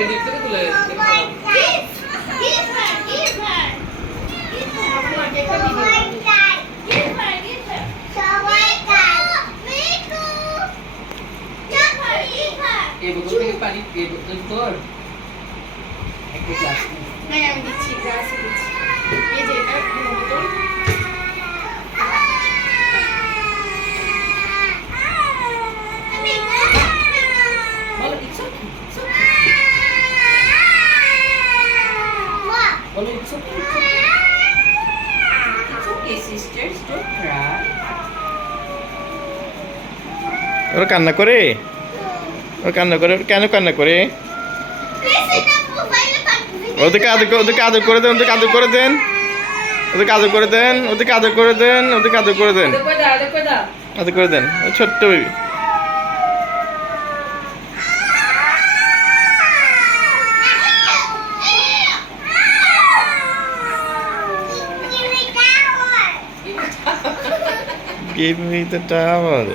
এদিক থেকে তুলে এই বোতল থেকে পানি এই বোতল তোর একটা গ্লাস হ্যাঁ আমি দিচ্ছি গ্লাস দিচ্ছি এই যে এটা বোতল বলো ইটস ওকে বলো it's okay it's okay sisters don't Cry ওরা কান্না করে ওরা কান্না করে কেন কান্না করে ওদেরকে আদর করে দেন ওদেরকে আদর করে দেন ওদেরকে আদর করে দেন ওদেরকে আদর করে দেন ওদেরকে আদর করে দেন আদর করে দেন ছোট্ট baby Give me the towel.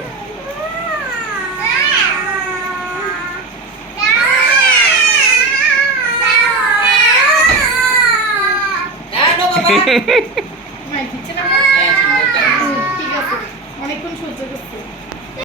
মাই দিচ্ছে না ঠিক আছে অনেকক্ষণ সহ্য করছে